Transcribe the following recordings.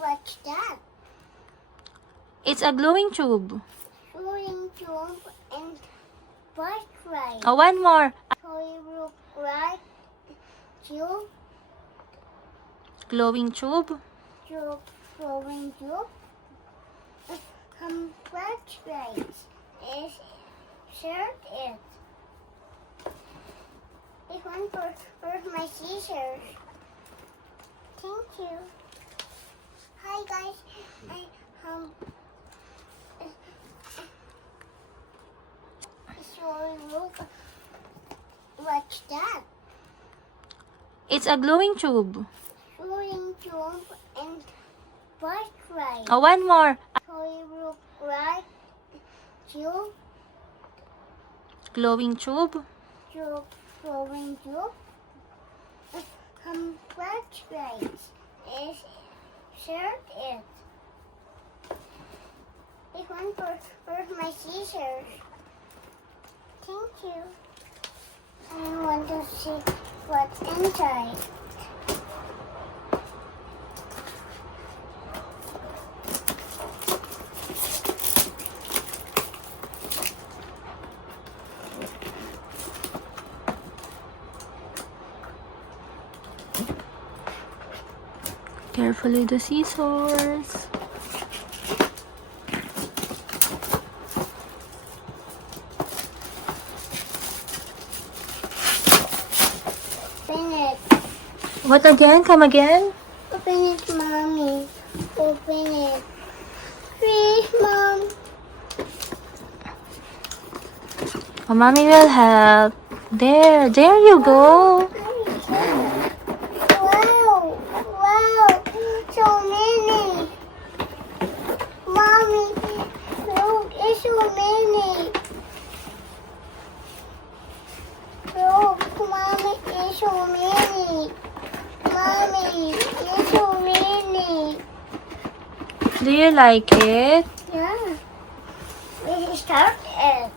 What's that? It's a glowing tube. Glowing tube and bright light. Oh, one more. Toy look bright tube. Glowing tube. Tube. Glowing tube. Bright light. Is shirt it. This one for my scissors. Thank you. Hi guys. So look. What's that? It's a glowing tube. Glowing tube and bright light. Oh, one more. Toy look bright tube. Glowing tube. Tube. Glowing tube. Bright light. Is shirt it. This one for my scissors. Thank you. I want to see what's inside. Carefully the scissors. Open it. What again? Come again? Open it, Mommy. Open it. Please, Mom. Oh, Mommy will help. There you go. Wow. Wow. So many. Mommy, look, it's so many. Look, Mommy, it's so many. Mommy, it's so many. Do you like it? Yeah. We start it.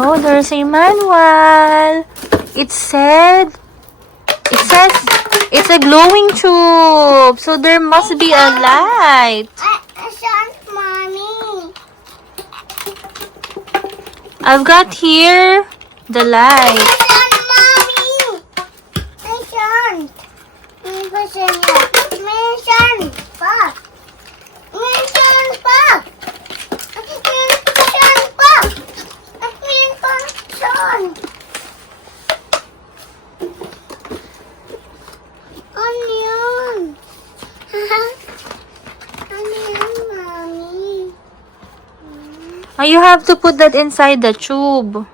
Oh, there's a manual. It says it's a glowing tube. So there must be a light. I saw Mommy. I've got here the light. Mommy. I saw. Mission. Pa. Mission. Pa. Onion. Onion, Mommy. Oh, you have to put that inside the tube.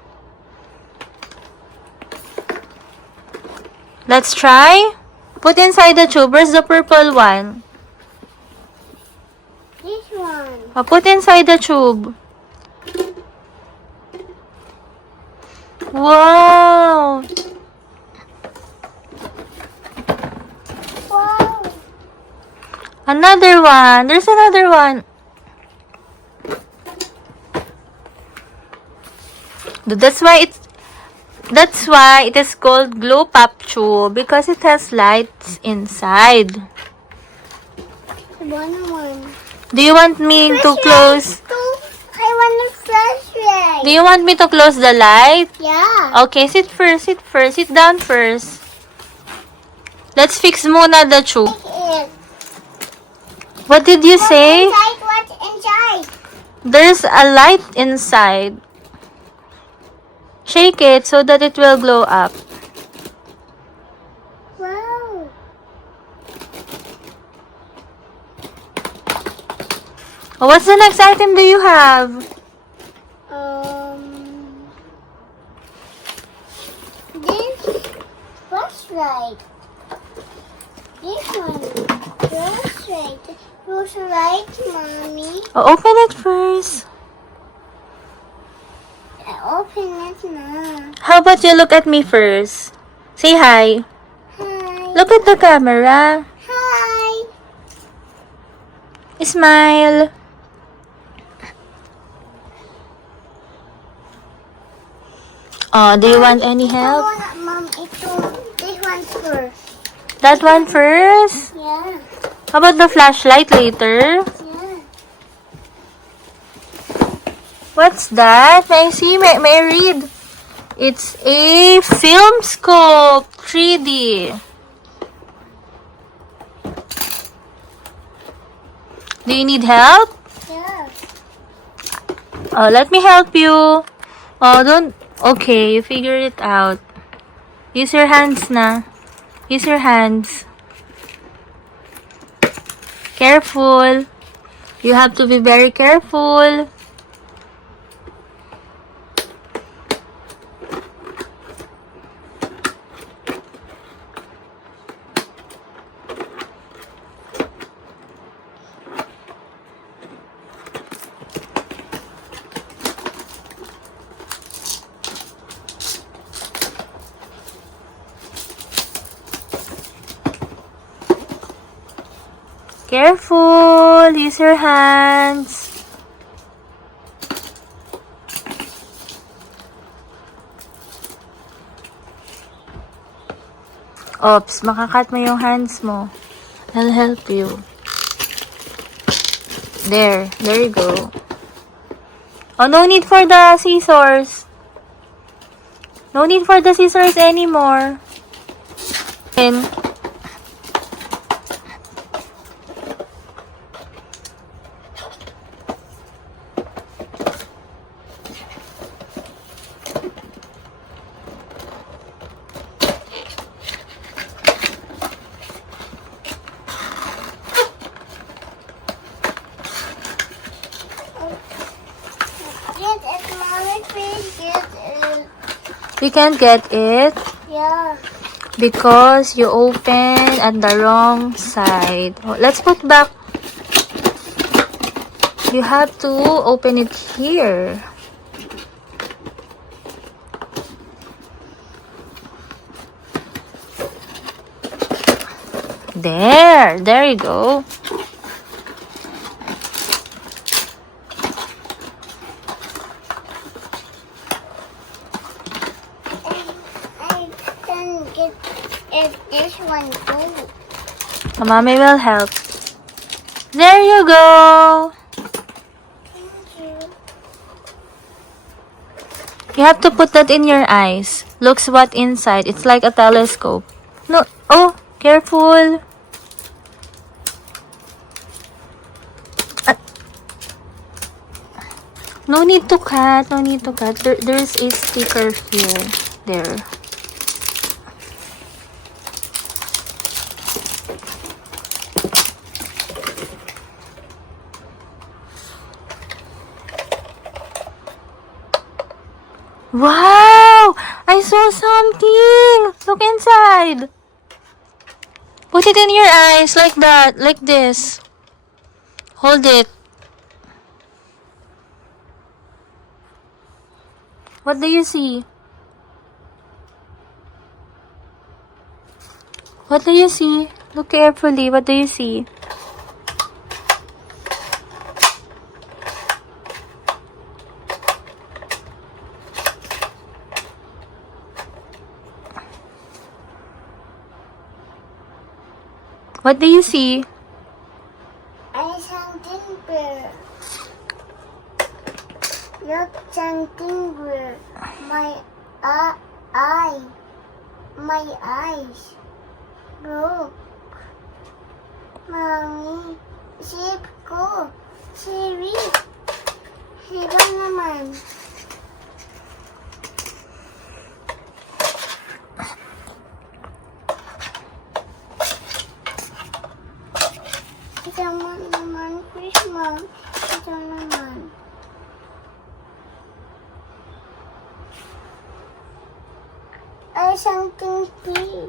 Let's try. Put inside the tube. Where's the purple one? This one. Oh, put inside the tube. Wow! Wow. Another one. There's another one. That's why it is called glow pop tube, because it has lights inside. One. Do you want me to close? I want a flashlight. Do you want me to close the light? Yeah. Okay, sit first. Sit down first. Let's fix muna the tube. It. What did you say? What's inside? There's a light inside. Shake it so that it will glow up. Wow. Oh, what's the next item do you have? This flashlight. This one. Flashlight. Flashlight, Mommy. Oh, open it first. open it now. How about you look at me first? Say hi. Hi. Look at the camera. Hi. Smile. Oh, do you want any help? Mom, this one first. That one first? Yeah. How about the flashlight later? Yeah. What's that? May I see? May I read? It's a film scope 3D. Do you need help? Yeah. Oh, let me help you. Oh, don't. Okay, you figure it out. Use your hands na. Use your hands. Careful. You have to be very careful. Careful. Use your hands. Oops, makakat mo yung hands mo. I'll help you. There you go. Oh, no need for the scissors. No need for the scissors anymore. And Get it, mommy, please get it. you can't get it Yeah. because you opened at the wrong side. Oh, let's put back. You have to open it here. There you go. I can get it, this one too. Mommy will help. There you go. Thank you. You have to put that in your eyes. Looks what inside. It's like a telescope. No. Oh, careful. No need to cut. No need to cut. There's a sticker here. There. Wow! I saw something! Look inside! Put it in your eyes like that. Like this. Hold it. What do you see? What do you see? Look carefully. What do you see? What do you see? I something bear. Look something bear. My eye. My eyes. Broke. Mommy. Sip ko. Siri. Sira naman. Ito naman, Christmas. Ito naman. Ay, something pee.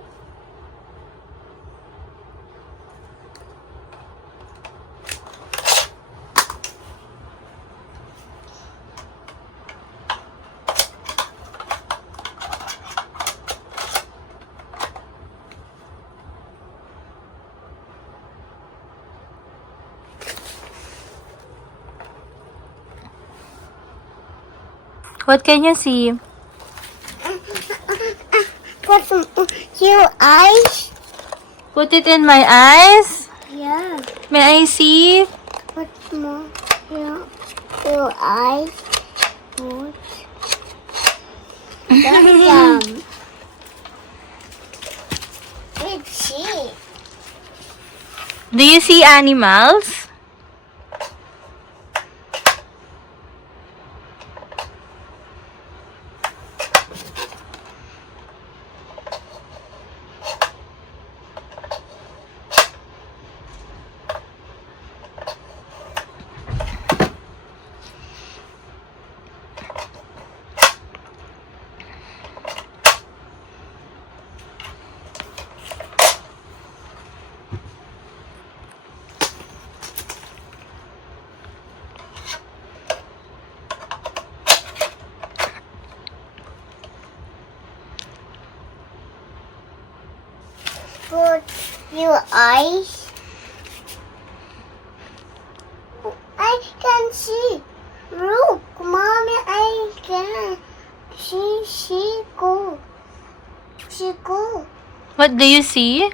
What can you see? Put your eyes. Put it in my eyes. Yeah. May I see? Put more your eyes. Put. Yum. Let's see. Do you see animals? Put your eyes. I can see. Look, mommy, I can see. She go. She go. What do you see?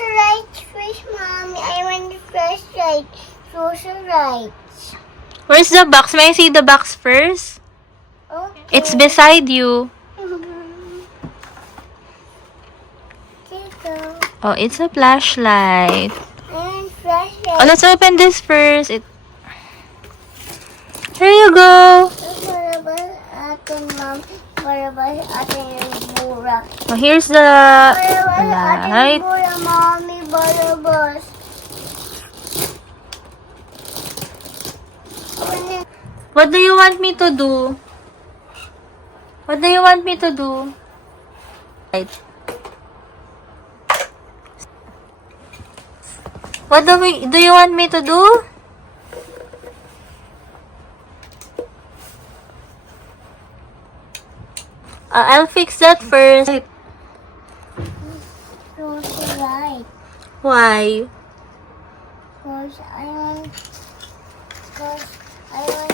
Right fish, mommy. I want the first right. Right. Where's the box? May I see the box first? Okay. It's beside you. Oh, it's a flashlight. And flashlight. Oh, let's open this first. Here you go. Oh, here's the light. Mommy, balabas. What do you want me to do? What do you want me to do? Right. What do you want me to do? I'll fix that first. Right. Why? Because I want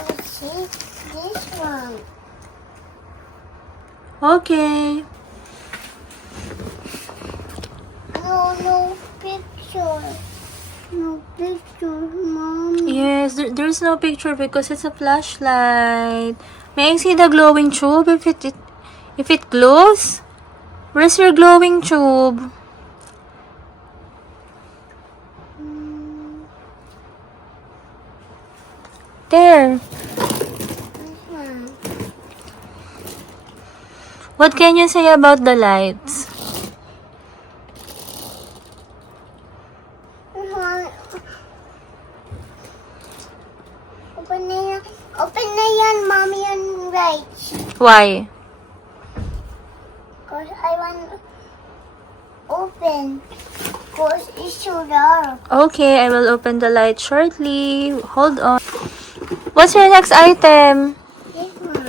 to see this one. Okay. No picture. No picture, Mommy. Yes, there's no picture because it's a flashlight. May I see the glowing tube if it glows? Where's your glowing tube? There. This one. What can you say about the lights? Open na yan, Mommy, yan right. Why? Because I want open. Because it's so dark. Okay, I will open the light shortly. Hold on. What's your next item? This one.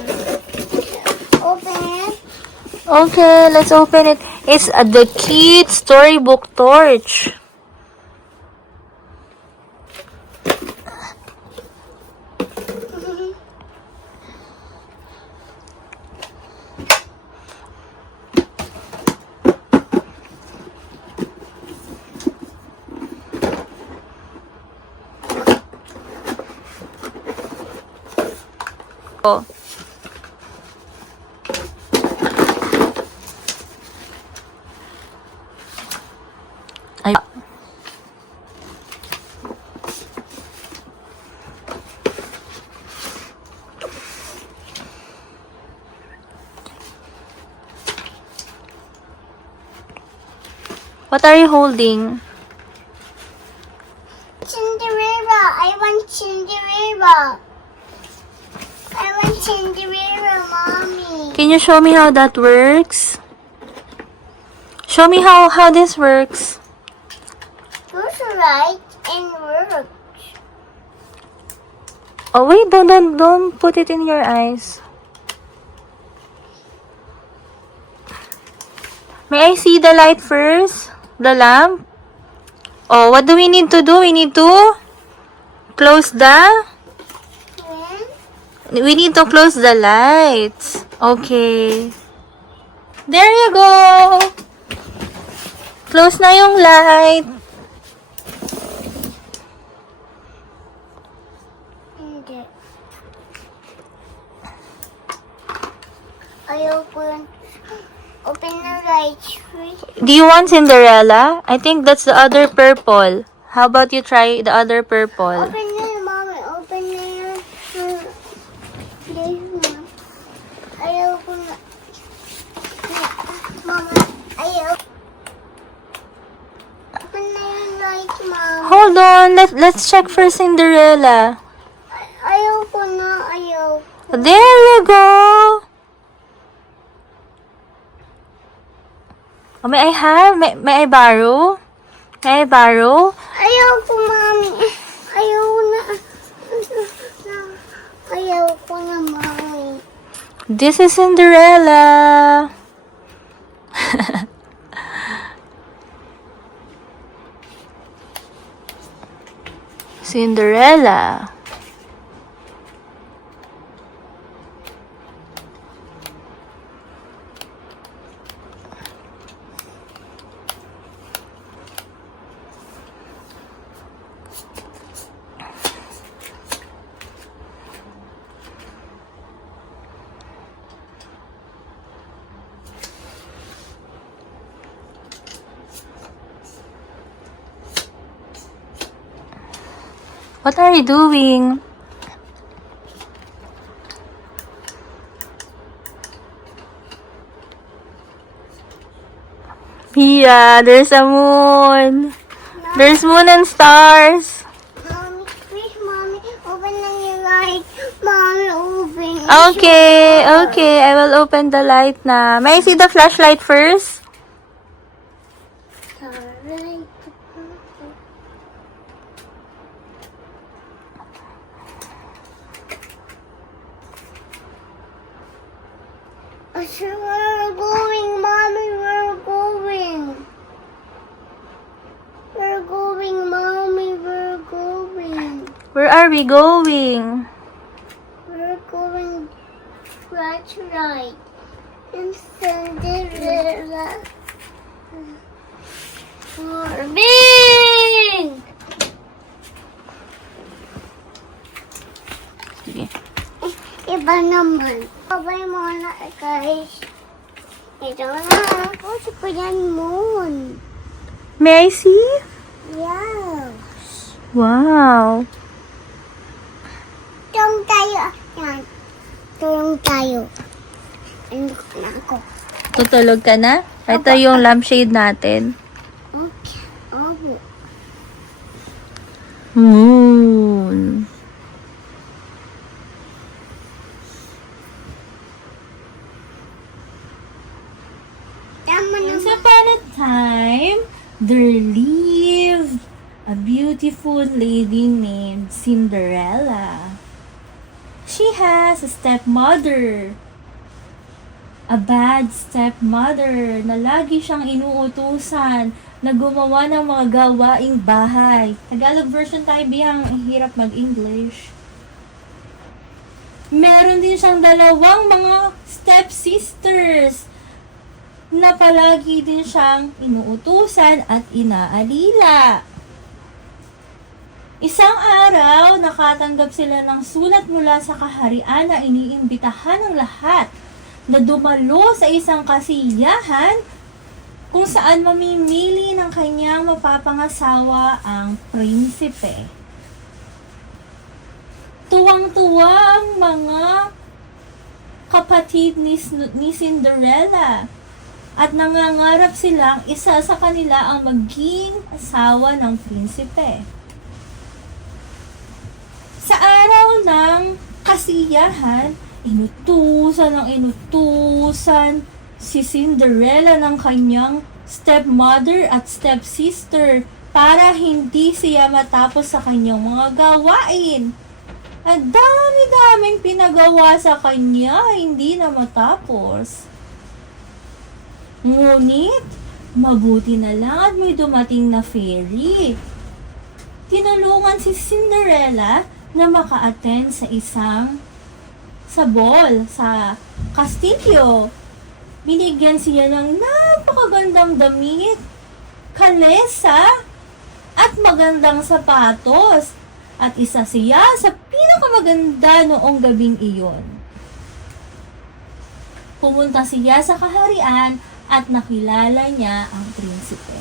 Open it. Okay, let's open it. It's the Kid Storybook Torch. Oh. Ay. What are you holding? Cinderella. I want Cinderella. I want Cinderella, Mommy. Can you show me how that works? Show me how this works. Goes right and works. Oh wait, don't put it in your eyes. May I see the light first? The lamp? Oh, what do we need to do? We need to close the... When? We need to close the lights. Okay. There you go. Close na yung light. Hindi. Ayaw ko yun. Open the light switch. Do you want Cinderella? I think that's the other purple. How about you try the other purple? Open na yun, Mommy. Open na yun. Please, Mom. Ayaw ko na. Mama, ayaw. Open na yung light, Mom. Hold on. Let's check for Cinderella. Ayaw ko na. Ayaw. There you go. Oh, may I have? May I borrow? May I borrow? Ayaw ko, Mommy. Ayaw na. Ayaw ko na, Mommy. This is Cinderella. Cinderella. What are you doing? Pia, there's a moon. There's moon and stars. Mommy, please, Mommy. Open na yung light. Mommy, open. Okay, okay. I will open the light na. May I see the flashlight first? Alright. Sure, we're going, Mommy. We're going. We're going, Mommy. We're going. Where are we going? We're going flashlight and Cinderella. Bing! Sige. Iba naman. Babay muna, guys. Ito na ako sa Kuyan Moon. May I see? Yeah. Wow. Tulong tayo. Yan. Tulong tayo. Ano na ako? Tutulog ka na? Ito yung lampshade natin. Okay. Oh. Moon. Tama Once naman. upon a time, there lived a beautiful lady named Cinderella. She has a stepmother. A bad stepmother na lagi siyang inuutusan na gumawa ng mga gawaing bahay. Tagalog version tayo, biyang hirap mag-English. Meron din siyang dalawang mga stepsisters na palagi din siyang inuutusan at inaalila. Isang araw, nakatanggap sila ng sulat mula sa kaharian na iniimbitahan ng lahat na dumalo sa isang kasiyahan kung saan mamimili ng kanyang mapapangasawa ang prinsipe. Tuwang-tuwa ang mga kapatid ni Cinderella at nangangarap silang isa sa kanila ang maging asawa ng prinsipe. Sa araw ng kasiyahan, inutusan si Cinderella ng kanyang stepmother at stepsister para hindi siya matapos sa kanyang mga gawain. At dami-daming pinagawa sa kanya, hindi na matapos. Ngunit, mabuti na lang at may dumating na fairy. Tinulungan si Cinderella na maka-attend sa ball, sa kastilyo. Binigyan siya ng napakagandang damit, kalesa, at magandang sapatos. At isa siya sa pinakamaganda noong gabing iyon. Pumunta siya sa kaharian at nakilala niya ang prinsipe.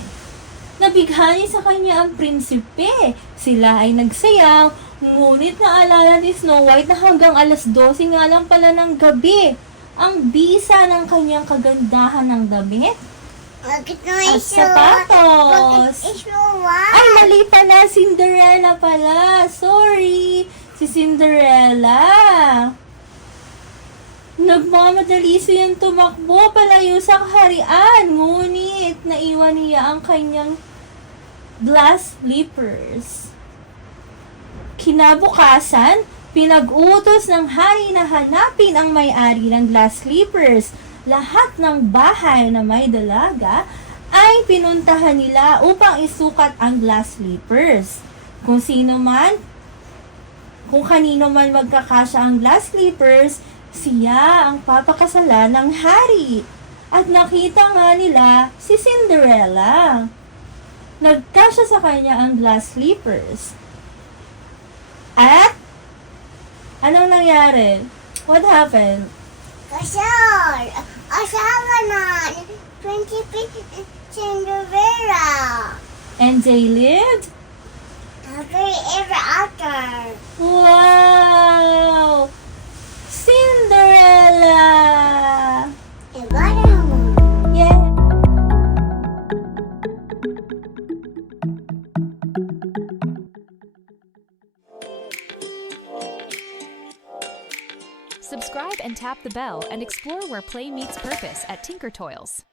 Nabighani sa kanya ang prinsipe. Sila ay nagsayaw, ngunit naalala ni Snow White na hanggang alas 12 nga lang pala ng gabi ang bisa ng kanyang kagandahan ng damit Bakit naman at sapatos. Ay, mali pala. Cinderella pala. Sorry. Si Cinderella. Nagmamadali siyang tumakbo palayo sa kaharian. Ngunit, naiwan niya ang kanyang glass slippers. Kinabukasan, pinag-utos ng hari na hanapin ang may-ari ng glass slippers. Lahat ng bahay na may dalaga ay pinuntahan nila upang isukat ang glass slippers. Kung kanino man magkakasya ang glass slippers, siya ang papakasalan ng hari. At nakita nga nila si Cinderella. Nagkasya sa kanya ang glass slippers. At anong nangyari? What happened? Kasal! Asawa na! Prinsipe Cinderella! And they lived? Happy ever after! Wow! Cinderella! Iba naman. Yeah! Subscribe and tap the bell and explore where play meets purpose at Tinker Toys.